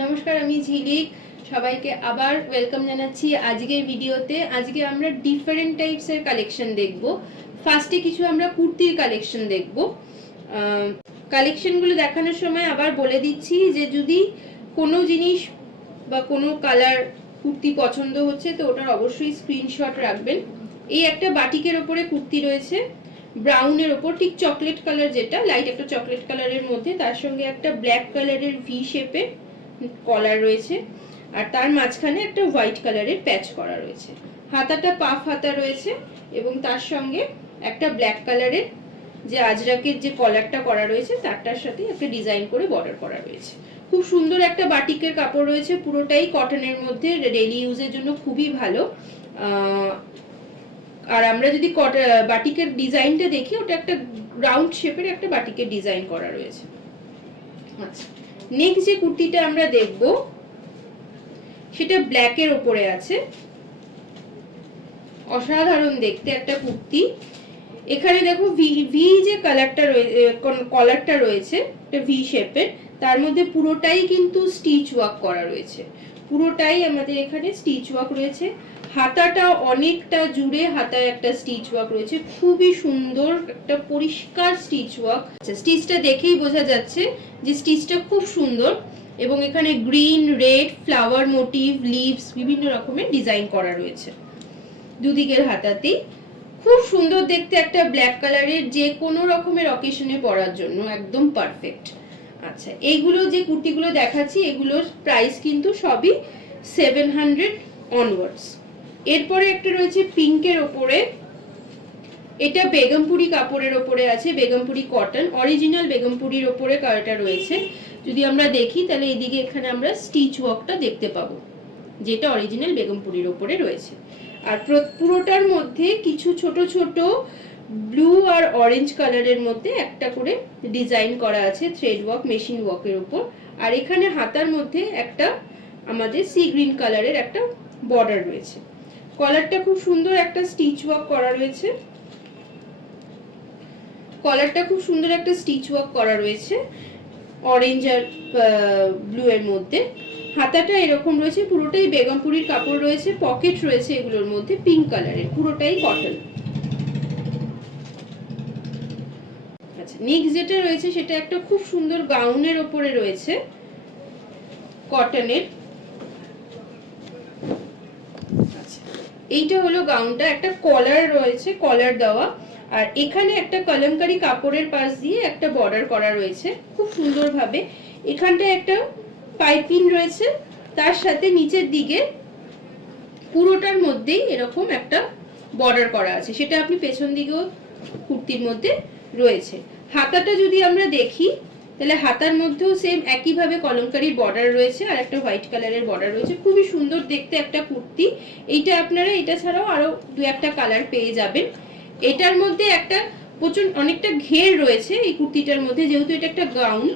নমস্কার, আমি ঝিলিক। সবাইকে আবার ওয়েলকাম জানাচ্ছি আজকের ভিডিওতে। আজকে আমরা ডিফারেন্ট টাইপসের কালেকশন দেখব। ফার্স্টে কিছু আমরা কুর্তির কালেকশন দেখব। কালেকশনগুলো দেখানোর সময় আবার বলে দিচ্ছি যে যদি কোনো জিনিস বা কোনো কালার কুর্তি পছন্দ হচ্ছে তো ওটার অবশ্যই স্ক্রিনশট রাখবেন। এই একটা বাটিকের ওপরে কুর্তি রয়েছে, ব্রাউনের ওপর, ঠিক চকলেট কালার, যেটা লাইট একটা চকলেট কালারের মধ্যে, তার সঙ্গে একটা ব্ল্যাক কালারের ভি শেপের কলার রয়েছে, আর তার মাঝখানে একটা হোয়াইট কালারের প্যাচ করা রয়েছে। হাতাটা পাফ হাতা রয়েছে এবং তার সঙ্গে একটা ব্ল্যাক কালারের যে আজরাকের যে কলারটা করা রয়েছে তারটার সাথে একটা ডিজাইন করে বর্ডার করা রয়েছে। খুব সুন্দর একটা বাটিকের কাপড় রয়েছে, পুরোটাই কটনের মধ্যে, ডেইলি ইউজের জন্য খুবই ভালো। আর আমরা যদি বাটিকের ডিজাইনটা দেখি, ওটা একটা রাউন্ড শেপের একটা বাটিকের ডিজাইন করা রয়েছে। আচ্ছা, নেক্সট যে কুর্তিটা আমরা দেখব সেটা ব্ল্যাকের ওপরে আছে, অসাধারণ দেখতে একটা কুর্তি। এখানে দেখো ভি যে কলারটা রয়েছে, একটা ভি শেপের, তার মধ্যে পুরোটাই কিন্তু স্টিচ ওয়ার্ক করা রয়েছে, পুরোটাই আমাদের এখানে স্টিচ ওয়ার্ক রয়েছে। হাতাটা অনেকটা জুড়ে হাতায় একটা স্টিচ ওয়ার্ক রয়েছে, খুবই সুন্দর একটা পরিষ্কার স্টিচ ওয়ার্ক। স্টিচটা দেখেই বোঝা যাচ্ছে যে স্টিচটা খুব সুন্দর, এবং এখানে green, red, flower motif, leaves, বিভিন্ন রকমের ডিজাইন করা রয়েছে দুদিকের হাতাতেই। খুব সুন্দর দেখতে একটা ব্ল্যাক কালারের, যে কোনো রকমের অকেশনে পরার জন্য একদম পারফেক্ট। আচ্ছা, এইগুলো যে কুর্তিগুলো দেখাচ্ছি এগুলোর প্রাইস কিন্তু সবই 700 অনওয়ার্ডস। এরপরে একটা রয়েছে পিঙ্কের ওপরে, এটা বেগমপুরি কাপড়ের ওপরে আছে, বেগমপুরি কটন, অরিজিনাল বেগমপুরির ওপরে কালারটা রয়েছে। যদি আমরা দেখি তাহলে এইদিকে এখানে আমরা স্টিচ ওয়ার্কটা দেখতে পাবো, যেটা অরিজিনাল বেগমপুরির ওপরে রয়েছে। আর পুরোটার মধ্যে কিছু ছোট ছোট ব্লু আর অরেঞ্জ কালারের মধ্যে একটা করে ডিজাইন করা আছে থ্রেড ওয়ার্ক, মেশিন ওয়ার্কের উপর। আর এখানে হাতার মধ্যে একটা আমাদের সি গ্রিন কালারের একটা বর্ডার রয়েছে। কলারটা খুব সুন্দর একটা স্টিচ ওয়ার্ক করা রয়েছে, কলারটা খুব সুন্দর একটা স্টিচ ওয়ার্ক করা রয়েছে অরেঞ্জ আর ব্লু এর মধ্যে। হাতাটা এরকম রয়েছে, পুরোটাই বেগমপুরির কাপড় রয়েছে, পকেট রয়েছে এগুলোর মধ্যে পিঙ্ক কালারের, পুরোটাই কটন। আচ্ছা, নেক্সট যেটা রয়েছে সেটা একটা খুব সুন্দর গাউনের ওপরে রয়েছে, কটনের। আচ্ছা, এইটা হলো গাউনটা, একটা কলার রয়েছে, কলার দেওয়া, আর এখানে একটা কলমকারি কাপড়ের পাশ দিয়ে একটা বর্ডার করা রয়েছে খুব সুন্দরভাবে। এখানটায় একটা পাইপিং রয়েছে, তার সাথে নিচের দিকে পুরোটার মধ্যেই এরকম একটা বর্ডার করা আছে, সেটা আপনি পেছন দিকেও কুর্তির মধ্যে রয়েছে। হাতাটা যদি আমরা দেখি তাহলে হাতার মধ্যেও সেম একইভাবে কলমকারির বর্ডার রয়েছে আর একটা হোয়াইট কালারের বর্ডার রয়েছে, খুবই সুন্দর দেখতে একটা কুর্তি। এইটা আপনারা এটা ছাড়াও আরো দু একটা কালার পেয়ে যাবেন। এটার মধ্যে একটা অনেকটা ঘের রয়েছে এই কুর্তিটার মধ্যে, যেহেতু এটা একটা গাউন,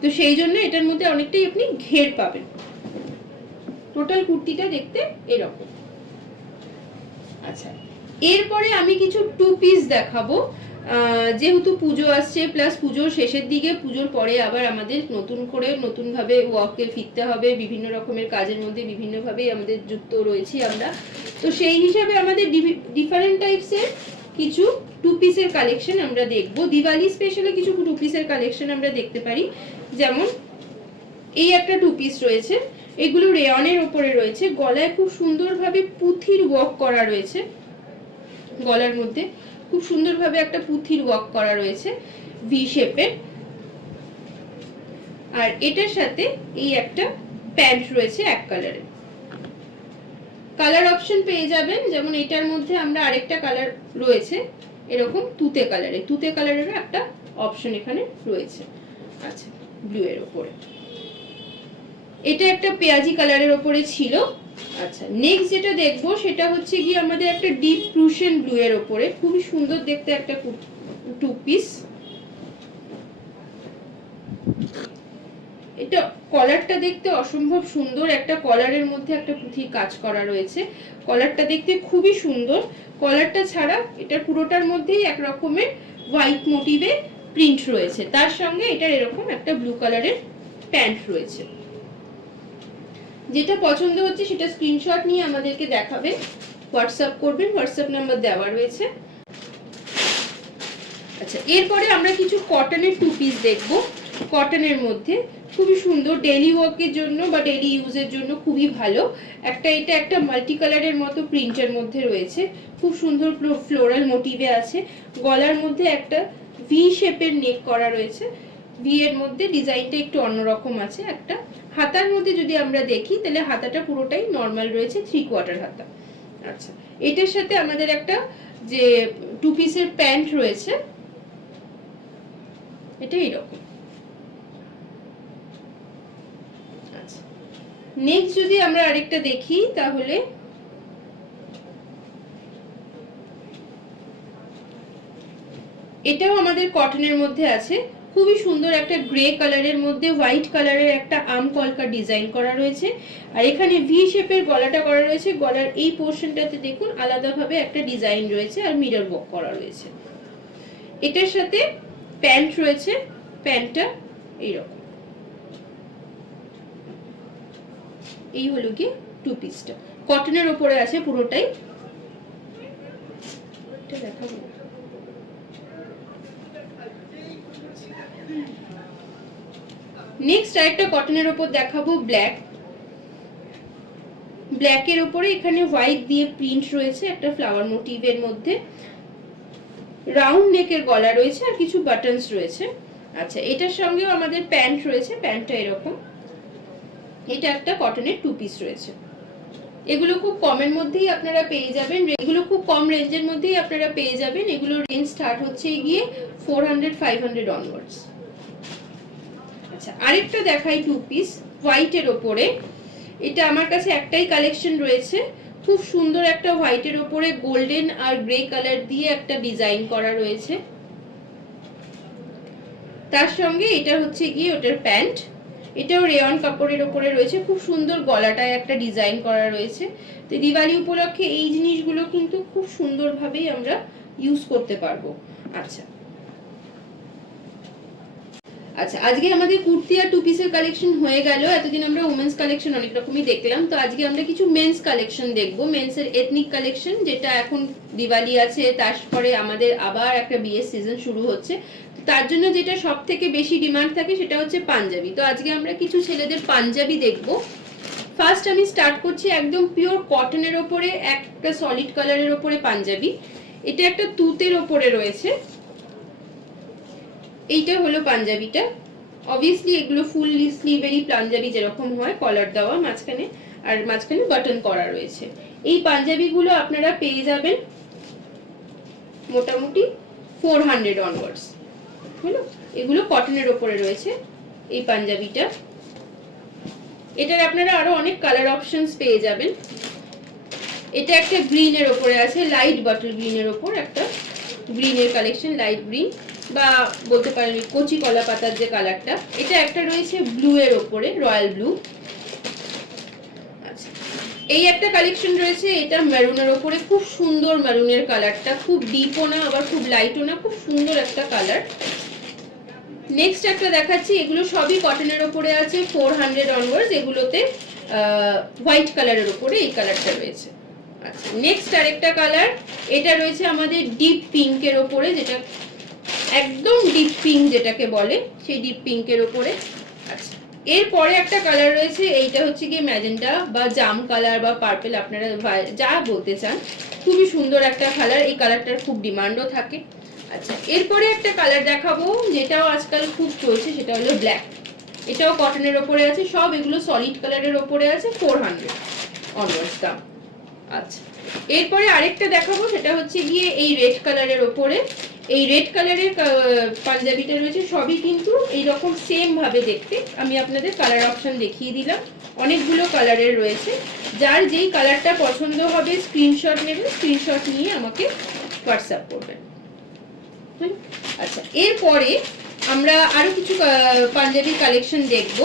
তো সেই জন্য এটার মধ্যে অনেকটাই আপনি ঘের পাবেন। টোটাল কুর্তিটা দেখতে এরকম। আচ্ছা, এরপরে আমি কিছু টু পিস দেখাবো। যেহেতু পুজো আসছে, প্লাস পুজোর শেষের দিকে, পুজোর পরে আবার আমাদের নতুন ভাবে ওয়ার্কে ফিরতে হবে, বিভিন্ন রকমের কাজের মধ্যে বিভিন্নভাবে আমাদের যুক্ত রয়েছি আমরা। তো সেই হিসাবে আমাদের ডিফারেন্ট টাইপসের কিছু টু পিসের কালেকশন আমরা দেখবো। দিওয়ালি স্পেশালে কিছু টু পিসের কালেকশন আমরা দেখতে পারি, যেমন এই একটা টু পিস রয়েছে, এগুলো রেয়নের উপরে রয়েছে, গলায় খুব সুন্দরভাবে পুঁথির ওয়ার্ক করা রয়েছে, গলার মধ্যে খুব সুন্দরভাবে একটা পুঁথির ওয়ার্ক করা রয়েছে ভি শেপের। আর এটার সাথে এই একটা প্যান্ট রয়েছে এক কালারের। কালার অপশন পেয়ে যাবেন, যেমন এটার মধ্যে আমরা আরেকটা কালার রয়েছে এরকম তুতে কালারেরও একটা অপশন এখানে রয়েছে। আচ্ছা, ব্লু এর উপরে, এটা একটা পেঁয়াজি কালারের উপরে ছিল। আচ্ছা, নেক্সট যেটা দেখবো সেটা হচ্ছে গিয়ে আমাদের একটা ডিপ প্রুশিয়ান ব্লু এর উপরে, খুবই সুন্দর দেখতে একটা টু পিস। এটা কলারটা দেখতে অসম্ভব সুন্দর, একটা কলারের মধ্যে একটা পুঁথির কাজ করা রয়েছে, কলারটা দেখতে খুবই সুন্দর। কলারটা ছাড়া এটা পুরোটার মধ্যেই এক রকমের হোয়াইট মোটিভে প্রিন্ট রয়েছে, তার সঙ্গে এটার এরকম একটা ব্লু কালারের প্যান্ট রয়েছে। যেটা পছন্দ হচ্ছে সেটা স্ক্রিনশট নিয়ে আমাদেরকে দেখাবেন, হোয়াটসঅ্যাপ করবেন, হোয়াটসঅ্যাপ নাম্বার দেওয়া রয়েছে। আচ্ছা, এরপরে আমরা কিছু কটনের টু পিস দেখব। কটনের মধ্যে খুবই সুন্দর, ডেইলি ওয়ার্কের জন্য বা ডেইলি ইউজের জন্য খুবই ভালো। এটা একটা মাল্টি কালারের মতো প্রিন্টের মধ্যে রয়েছে, খুব সুন্দর ফ্লোরাল মোটিভে আছে। গলার মধ্যে একটা ভি শেপের নেক করা রয়েছে, ভি এর মধ্যে ডিজাইনটা একটু অন্যরকম আছে। একটা হাতার মধ্যে যদি আমরা দেখি তাহলে হাতাটা পুরোটাই নর্মাল রয়েছে, 3/4 হাতা। আচ্ছা, এটার সাথে আমাদের একটা যে টু পিসের প্যান্ট রয়েছে, এটা এইরকম। আচ্ছা, নেক্সট যদি আমরা আরেকটা দেখি তাহলে এটাও আমাদের কটনের মধ্যে আছে, খুবই সুন্দর একটা গ্রে কালারের মধ্যে হোয়াইট কালারের একটা আম কলকা ডিজাইন করা রয়েছে। আর এখানে ভি শেপের গলাটা করা রয়েছে, গলার এই পোর্শনটাতে দেখুন আলাদাভাবে একটা ডিজাইন রয়েছে আর মিরর ওয়ার্ক করা রয়েছে। এটার সাথে প্যান্ট রয়েছে, প্যান্টটা এইরকম। এই হলো কি টু পিসটা, কটনের উপরে আছে পুরোটাই। এটা দেখাবো। নেক্সট আরেকটা কটনের উপর দেখাবো, ব্ল্যাক। ব্ল্যাকের উপরে এখানে হোয়াইট দিয়ে প্রিন্ট রয়েছে একটা ফ্লাওয়ার মোটিভের মধ্যে, রাউন্ড নেকের গলা রয়েছে আর কিছু বাটনস রয়েছে। আচ্ছা, এটার সঙ্গেও আমাদের প্যান্ট রয়েছে, প্যান্টটা এরকম। এটা একটা কটনের টু পিস রয়েছে। এগুলো খুব কমের মধ্যেই আপনারা পেয়ে যাবেন, এগুলো খুব কম রেঞ্জের মধ্যেই আপনারা পেয়ে যাবেন। এগুলো রেঞ্জ স্টার্ট হচ্ছে গিয়ে 400-500 অনওয়ার্ডস। আচ্ছা, আরেকটা দেখাই টু পিস হোয়াইটের ওপরে। এটা আমার কাছে একটাই কালেকশন রয়েছে, খুব সুন্দর একটা হোয়াইটের ওপরে গোল্ডেন আর গ্রে কালার দিয়ে একটা ডিজাইন করা রয়েছে। তার সঙ্গে এটা হচ্ছে গিয়ে ওটার প্যান্ট, এটাও রেয়ন কাপড়ের ওপরে রয়েছে, খুব সুন্দর গলাটায় একটা ডিজাইন করা রয়েছে। তো দিওয়ালি উপলক্ষে এই জিনিসগুলো কিন্তু খুব সুন্দরভাবেই আমরা ইউজ করতে পারবো। আচ্ছা আচ্ছা, আজকে আমাদের কুর্তি আর টু পিসের কালেকশন হয়ে গেল। এতদিন আমরা উমেন্স কালেকশন অনেক রকমই দেখলাম, তো আজকে আমরা কিছু মেন্স কালেকশন দেখবো। মেন্সের এথনিক কালেকশন, যেটা এখন দিওয়ালি আছে, তারপরে আমাদের আবার একটা বিয়ের সিজন শুরু হচ্ছে, তার জন্য যেটা সব থেকে বেশি ডিমান্ড থাকে সেটা হচ্ছে পাঞ্জাবি। তো আজকে আমরা কিছু ছেলেদের পাঞ্জাবি দেখবো। ফার্স্ট আমি স্টার্ট করছি একদম পিওর কটনের ওপরে একটা সলিড কালারের ওপরে পাঞ্জাবি। এটা একটা তুতের ওপরে রয়েছে, এইটা হলো পাঞ্জাবিটা। অবভিয়াসলি এগুলো ফুল স্লিভেরই পাঞ্জাবি যেরকম হয়, কলার দেওয়া মাঝখানে, আর মাঝখানে বাটন করা রয়েছে। এই পাঞ্জাবিগুলো আপনারা পেয়ে যাবেন মোটামুটি 400 অনওয়ার্ডস। হলো, এগুলো কটনের ওপরে রয়েছে এই পাঞ্জাবিটা। এটার আপনারা আরো অনেক কালার অপশনস পেয়ে যাবেন। এটা একটা গ্রিনের ওপরে আছে, লাইট বটল গ্রিনের ওপর একটা গ্রিনের কালেকশন, লাইট গ্রিন বা বলতে পারেন কচি কলা পাতার যে কালারটা। এটা একটা রয়েছে ব্লু এর ওপরে, রয়্যাল ব্লু। আচ্ছা, এই একটা কালেকশন রয়েছে, এটা মেরুনের ওপরে, খুব সুন্দর মেরুনের কালারটা, খুব ডিপও না আবার খুব লাইটও না, খুব সুন্দর একটা কালার। নেক্সট একটা দেখাচ্ছি, এগুলো সবই কটনের ওপরে আছে, 400 অনওয়ার্ডস। এগুলোতে হোয়াইট কালারের ওপরে এই কালারটা রয়েছে। আচ্ছা, নেক্সট আরেকটা কালার, এটা রয়েছে আমাদের ডিপ পিঙ্কের ওপরে, যেটা একদম ডিপ পিঙ্ক যেটাকে বলে, সেই ডিপ পিঙ্কের ওপরে। আচ্ছা, এরপরে একটা কালার রয়েছে, এইটা হচ্ছে গিয়ে ম্যাজেন্টা বা জাম কালার বা পার্পল, আপনারা যা বলতে চান। খুবই সুন্দর একটা কালার, এই কালারটার খুব ডিমান্ডও থাকে। আচ্ছা, এরপরে একটা কালার দেখাবো যেটাও আজকাল খুব চলছে, সেটা হলো ব্ল্যাক। এটাও কটনের ওপরে আছে, সব এগুলো সলিড কালারের ওপরে আছে, 400 অনওয়ার্ডস দাম। আচ্ছা, এরপরে আরেকটা দেখাবো, সেটা হচ্ছে গিয়ে এই রেড কালারের ওপরে। এই রেড কালারের পাঞ্জাবিটা রয়েছে, সবই কিন্তু এইরকম সেম ভাবে দেখতে। আমি আপনাদের কালার অপশন দেখিয়ে দিলাম, অনেকগুলো কালারের রয়েছে। যার যেই কালারটা পছন্দ হবে স্ক্রিনশট নেবেন, স্ক্রিনশট নিয়ে আমাকে হোয়াটসঅ্যাপ করবেন। আচ্ছা, এরপরে আমরা আরো কিছু পাঞ্জাবি কালেকশন দেখব।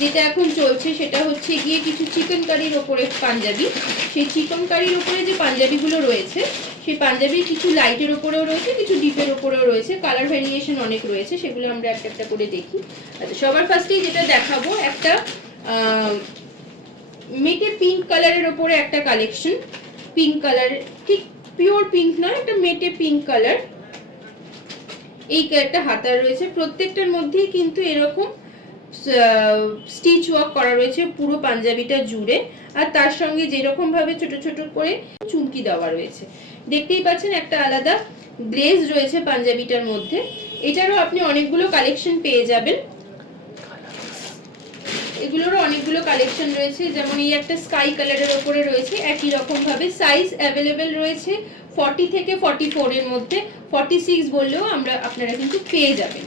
যেটা এখন চলছে সেটা হচ্ছে গিয়ে কিছু চিকেন কারির ওপরে পাঞ্জাবি। সেই চিকেন কারির ওপরে যে পাঞ্জাবিগুলো রয়েছে, সেই পাঞ্জাবির কিছু লাইটের ওপরেও রয়েছে, কিছু ডিপের ওপরেও রয়েছে, কালার ভ্যারিয়েশন অনেক রয়েছে, সেগুলো আমরা একটা একটা করে দেখি। আচ্ছা, সবার ফার্স্টেই যেটা দেখাবো, একটা মেটে পিঙ্ক কালারের ওপরে একটা কালেকশন, পিঙ্ক কালার, ঠিক পিওর পিঙ্ক নয়, একটা মেটে পিঙ্ক কালার। এই একটা হাতা রয়েছে, প্রত্যেকটার মধ্যেই কিন্তু এরকম স্টিচ ওয়ার্ক করা রয়েছে পুরো পাঞ্জাবিটা জুড়ে, আর তার সঙ্গে যেরকম ভাবে ছোট ছোট করে চুমকি দেওয়া রয়েছে। দেখতেই পাচ্ছেন একটা আলাদা গ্লেজ রয়েছে পাঞ্জাবিটার মধ্যে। এটারও আপনি অনেকগুলো কালেকশন পেয়ে যাবেন, এগুলোরও অনেকগুলো কালেকশন রয়েছে। যেমন এই একটা স্কাই কালারের উপরে রয়েছে, একই রকম ভাবে সাইজ অ্যাভেলেবেল রয়েছে 40 থেকে 44 এর মধ্যে, 46 বললেও আপনারা কিন্তু পেয়ে যাবেন।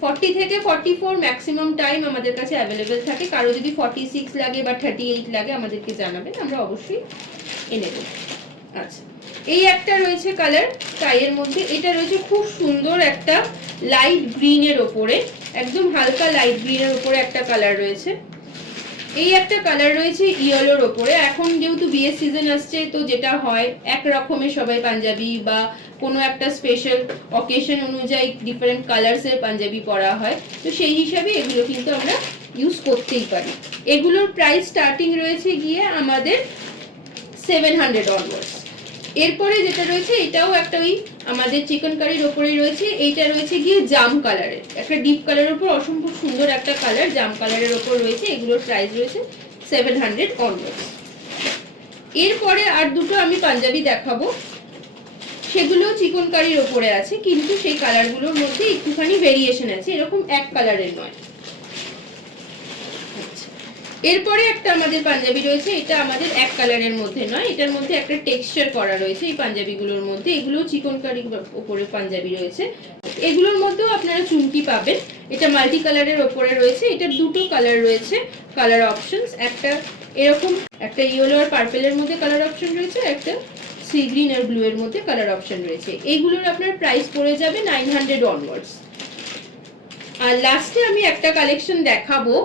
40 থেকে 44 ম্যাক্সিমাম টাইম আমাদের কাছে অ্যাভেলেবেল থাকে। কারো যদি 46 লাগে বা 38 লাগে আমাদেরকে জানাবেন, আমরা অবশ্যই এনে দেব। আচ্ছা, এই একটা রয়েছে কালার স্কাইয়ের মধ্যে, এটা রয়েছে খুব সুন্দর একটা লাইট গ্রিনের ওপরে, একদম হালকা লাইট গ্রিনের ওপরে একটা কালার রয়েছে। এই একটা কালার রয়েছে ইয়েলোর ওপরে। এখন যেহেতু বিয়ের সিজন আসছে, তো যেটা হয় এক রকমের সবাই পাঞ্জাবি বা কোনো একটা স্পেশাল অকেশন অনুযায়ী ডিফারেন্ট কালার্স এর পাঞ্জাবি পরা হয়, তো সেই হিসাবে এগুলো কিন্তু আমরা ইউজ করতেই পারি। এগুলোর প্রাইস স্টার্টিং রয়েছে গিয়ে আমাদের 700 অনওয়ার্ডস। এরপরে যেটা রয়েছে এটাও একটা ওই আমাদের চিকেন কারির ওপরেই রয়েছে, এইটা রয়েছে গিয়ে জাম কালারের, একটা ডিপ কালারের উপর অসম্ভব সুন্দর একটা কালার জাম কালারের ওপর রয়েছে। এগুলোর প্রাইস রয়েছে 700 অনওয়ার্ডস। এরপরে আর দুটো আমি পাঞ্জাবি দেখাবো, সেগুলো চিকেন কারির ওপরে আছে, কিন্তু সেই কালারগুলোর মধ্যে একটুখানি ভেরিয়েশন আছে, এরকম এক কালারের নয়। এরপরে একটা আমাদের পাঞ্জাবি রয়েছে, এটা আমাদের এক কালারের মধ্যে নয়, এটার মধ্যে একটা টেক্সচার করা রয়েছে এই পাঞ্জাবিগুলোর মধ্যে। এগুলো চিকন কারির উপরে পাঞ্জাবি রয়েছে, এগুলোর মধ্যেও আপনারা চুমকি পাবেন। এটা মাল্টি কালারের ওপরে রয়েছে, এটার দুটো কালার রয়েছে, কালার অপশনস, একটা এরকম একটা ইয়েলো আর পার্পেলের মধ্যে কালার অপশন রয়েছে, একটা সি গ্রিন আর ব্লু এর মধ্যে কালার অপশন রয়েছে। এইগুলোর আপনার প্রাইস পড়ে যাবে 900 অনওয়ার্ডস। আর লাস্টে আমি একটা কালেকশন দেখাবো,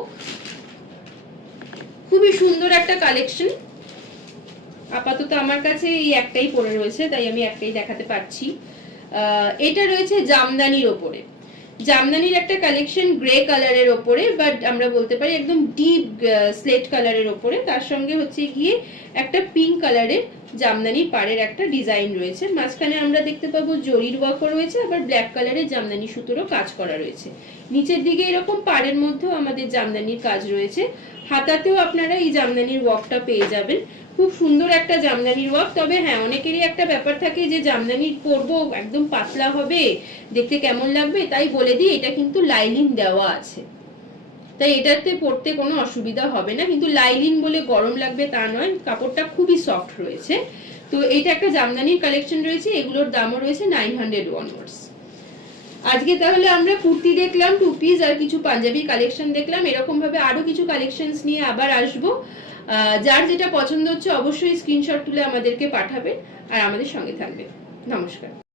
খুবই সুন্দর একটা কালেকশন। আপাতত আমার কাছে এই একটাই পড়ে রয়েছে, তাই আমি একটাই দেখাতে পারছি। এটা রয়েছে জামদানির ওপরে, জামদানির একটা কালেকশন গ্রে কালারের ওপরে, বাট আমরা বলতে পারি একদম ডিপ স্লেট কালারের ওপরে। তার সঙ্গে হচ্ছে গিয়ে একটা পিঙ্ক কালারের জামদানির পাড়ের একটা ডিজাইন রয়েছে, মাঝখানে আমরা দেখতে পাবো জরির ওয়ার্কও রয়েছে, আবার ব্ল্যাক কালারের জামদানি সুতোরও কাজ করা রয়েছে। নিচের দিকে এরকম পাড়ের মধ্যেও আমাদের জামদানির কাজ রয়েছে, হাতাতেও আপনারা এই জামদানির ওয়ার্কটা পেয়ে যাবেন। খুব সুন্দর একটা জামদানির ওয়ার্ক। তবে হ্যাঁ, অনেকেরই একটা ব্যাপার থাকে যে জামদানি পরবো একদম পাতলা হবে, দেখতে কেমন লাগবে, তাই বলে দিই এটা কিন্তু লাইলিন দেওয়া আছে, তাই এটাতে পরতে কোনো অসুবিধা হবে না। কিন্তু লাইলিন বলে গরম লাগবে তা নয়, কাপড়টা খুবই সফট রয়েছে। তো এইটা একটা জামদানির কালেকশন রয়েছে, এগুলোর দামও রয়েছে 900 অনওয়ার্ডস। আজকে তাহলে আমরা কুর্তি দেখলাম, টু পিস আর কিছু পাঞ্জাবি কালেকশন দেখলাম। এরকম ভাবে আরো কিছু কালেকশনস নিয়ে আবার আসবো। যার যেটা পছন্দ হচ্ছে অবশ্যই স্ক্রিনশট তুলে আমাদেরকে পাঠাবেন আর আমাদের সঙ্গে থাকবেন। নমস্কার।